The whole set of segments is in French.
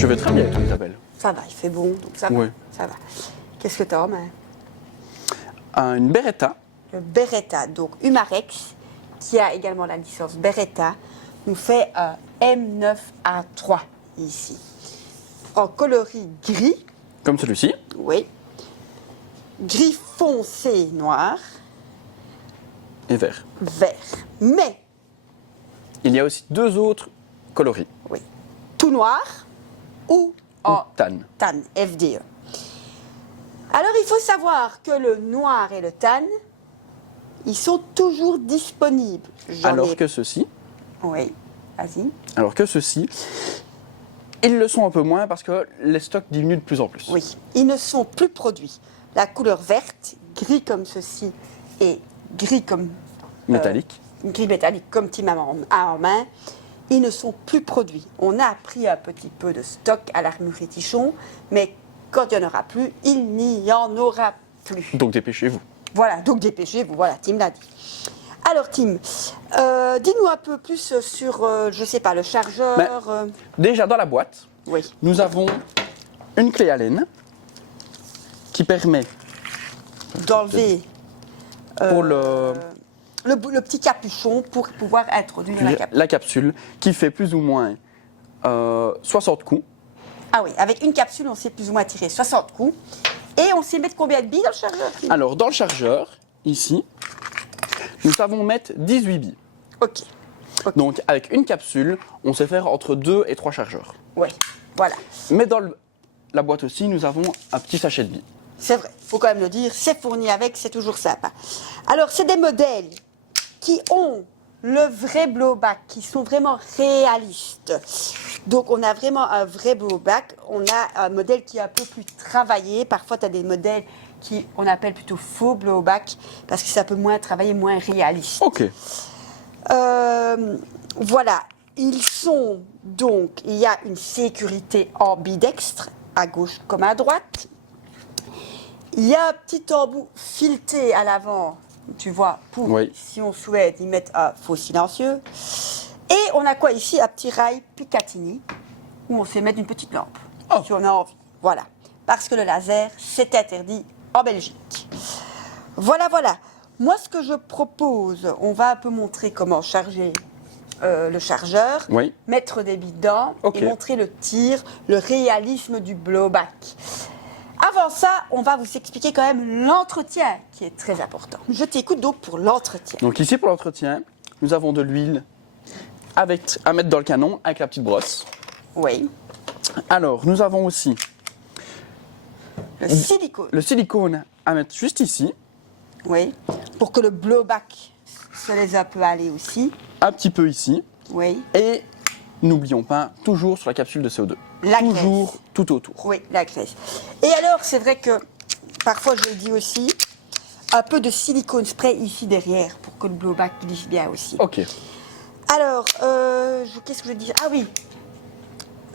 Je vais très bien, toi, Isabelle. Ça va, il fait bon, donc ça va. Oui. Ça va. Qu'est-ce que tu as en main? Une Beretta. Le Beretta, donc Humarex, qui a également la licence Beretta, nous fait un M9A3 ici. En coloris gris, Comme celui-ci. oui. Gris foncé noir, Et vert. vert. Mais, Il y a aussi deux autres coloris. oui, tout noir ou en Tan. tan, FDE. Alors, il faut savoir que le noir et le tan, ils sont toujours disponibles. Alors que ceux-ci, Oui, vas-y. ils le sont un peu moins parce que les stocks diminuent de plus en plus. Oui, ils ne sont plus produits. La couleur verte, gris comme ceci et gris comme... Métallique. Gris métallique comme Tim a en main, ils ne sont plus produits. On a pris un petit peu de stock à l'Armurerie Tichon, mais quand il n'y en aura plus, il n'y en aura plus. Donc dépêchez-vous. Voilà, donc dépêchez-vous, voilà, Tim l'a dit. Alors Tim, dis-nous un peu plus sur, je sais pas, le chargeur. Déjà dans la boîte, Oui, nous avons une clé Allen qui permet d'enlever pour le petit capuchon pour pouvoir introduire la capsule. la capsule qui fait plus ou moins 60 coups. Ah oui, avec une capsule, on sait plus ou moins tirer 60 coups. Et on sait mettre combien de billes dans le chargeur, Tim? Alors dans le chargeur, ici, nous savons mettre 18 billes. Ok. Donc avec une capsule, on sait faire entre 2 et 3 chargeurs. Oui, voilà. Mais dans la boîte aussi, nous avons un petit sachet de billes. C'est vrai, il faut quand même le dire, c'est fourni avec, c'est toujours sympa. Alors, c'est des modèles qui ont le vrai blowback, qui sont vraiment réalistes. Donc, on a vraiment un vrai blowback. On a un modèle qui est un peu plus travaillé. Parfois, tu as des modèles qu'on appelle plutôt faux blowback, parce que ça peut moins travailler, moins réaliste. Ok. Voilà, ils sont donc, il y a une sécurité ambidextre, à gauche comme à droite. Il y a un petit embout fileté à l'avant, tu vois, pour, Oui. si on souhaite, y mettre un faux silencieux. Et on a quoi ici? Un petit rail Picatinny, où on sait mettre une petite lampe, si on a envie. Voilà, parce que le laser, c'est interdit en Belgique. Voilà, voilà. Moi, ce que je propose, on va un peu montrer comment charger le chargeur, Oui. mettre des billes dedans Ok. et montrer le tir, le réalisme du blowback. Avant ça, on va vous expliquer quand même l'entretien qui est très important. Je t'écoute donc pour l'entretien. Donc ici pour l'entretien, nous avons de l'huile à mettre dans le canon avec la petite brosse. Oui. Alors nous avons aussi Le silicone. le silicone à mettre juste ici, Oui. Pour que le blowback se laisse un peu aller aussi. un petit peu ici, Oui. et n'oublions pas, toujours sur la capsule de CO2. La toujours graisse. tout autour. Oui, la graisse. Et alors, c'est vrai que parfois, je le dis aussi, un peu de silicone spray ici derrière pour que le blowback glisse bien aussi. Ok. Alors, qu'est-ce que je dis? Ah oui,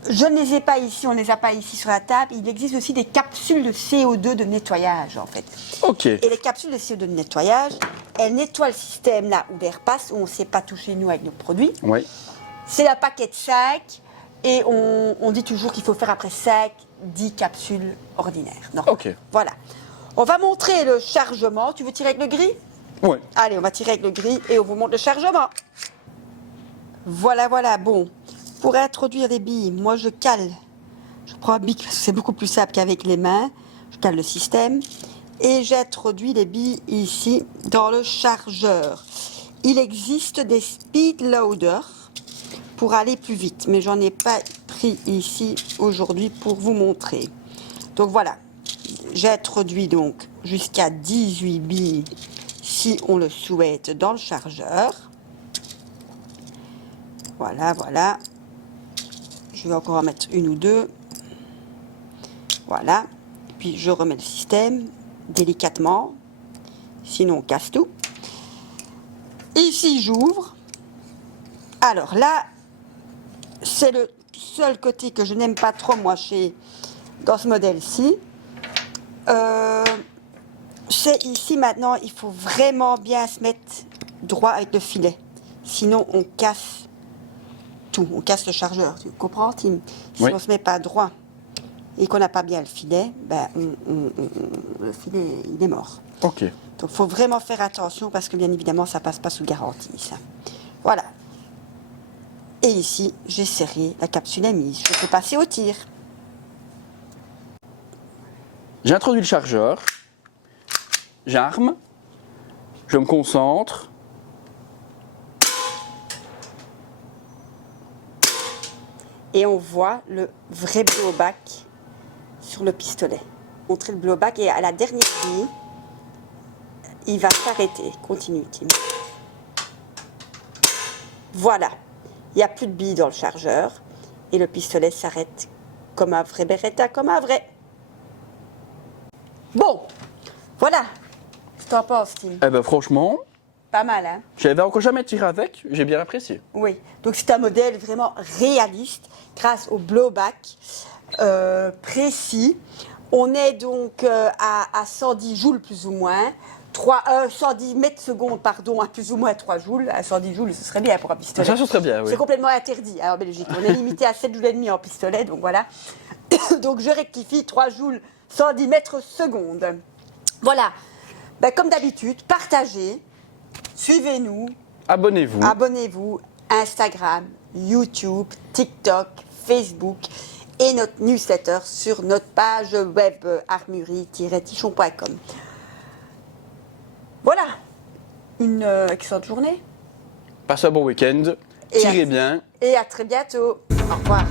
je ne les ai pas ici, on ne les a pas ici sur la table. Il existe aussi des capsules de CO2 de nettoyage, en fait. Ok. Et les capsules de CO2 de nettoyage, elles nettoient le système là où l'air passe, où on ne sait pas toucher nous avec nos produits. Oui. C'est la paquet de 5 et on dit toujours qu'il faut faire après 5, 10 capsules ordinaires. Non. Ok. Voilà. On va montrer le chargement. Tu veux tirer avec le gris? Oui. Allez, on va tirer avec le gris et on vous montre le chargement. Voilà, voilà. Bon, pour introduire des billes, moi je cale. Je prends un bic parce que c'est beaucoup plus simple qu'avec les mains. Je cale le système et j'introduis les billes ici dans le chargeur. Il existe des speed loaders pour aller plus vite, mais j'en ai pas pris ici aujourd'hui pour vous montrer. Donc voilà, j'introduis donc jusqu'à 18 billes si on le souhaite dans le chargeur. Voilà, voilà. Je vais encore en mettre une ou deux. Voilà. Puis je remets le système délicatement, sinon on casse tout. Ici j'ouvre. Alors là, c'est le seul côté que je n'aime pas trop moi dans ce modèle-ci. C'est ici maintenant, il faut vraiment bien se mettre droit avec le filet. Sinon on casse tout. On casse le chargeur. Tu comprends, Tim? Si Oui. on ne se met pas droit et qu'on n'a pas bien le filet, ben, le filet, il est mort. Ok. Donc, il faut vraiment faire attention parce que, bien évidemment, ça ne passe pas sous garantie, ça. Voilà. Et ici, j'ai serré, la capsule est mise. Je peux passer au tir. J'ai introduit le chargeur. J'arme. Je me concentre. Et on voit le vrai blowback sur le pistolet. Montrer le blowback et à la dernière ligne, il va s'arrêter. Continue, Tim. Voilà. Il n'y a plus de billes dans le chargeur et le pistolet s'arrête comme un vrai Beretta, comme un vrai. Bon, voilà. Qu'est-ce que t'en penses, Tim? Eh ben franchement, Pas mal, hein? j'avais encore jamais tiré avec, j'ai bien apprécié. Oui, donc c'est un modèle vraiment réaliste grâce au blowback précis. On est donc à 110 joules plus ou moins, 110 mètres secondes, pardon, à plus ou moins 3 joules. À 110 joules, ce serait bien pour un pistolet. Ça, ce serait bien, oui. C'est complètement interdit en Belgique. On est limité à 7 joules et demi en pistolet, donc voilà. Donc je rectifie, 3 joules, 110 mètres secondes. Voilà. Ben, comme d'habitude, partagez, suivez-nous. Abonnez-vous. Abonnez-vous, Instagram, YouTube, TikTok, Facebook et notre newsletter sur notre page web armurerie-tichon.com. Voilà, une excellente journée Passez un bon week-end. Et Tirez à- bien. et à très bientôt. Au revoir.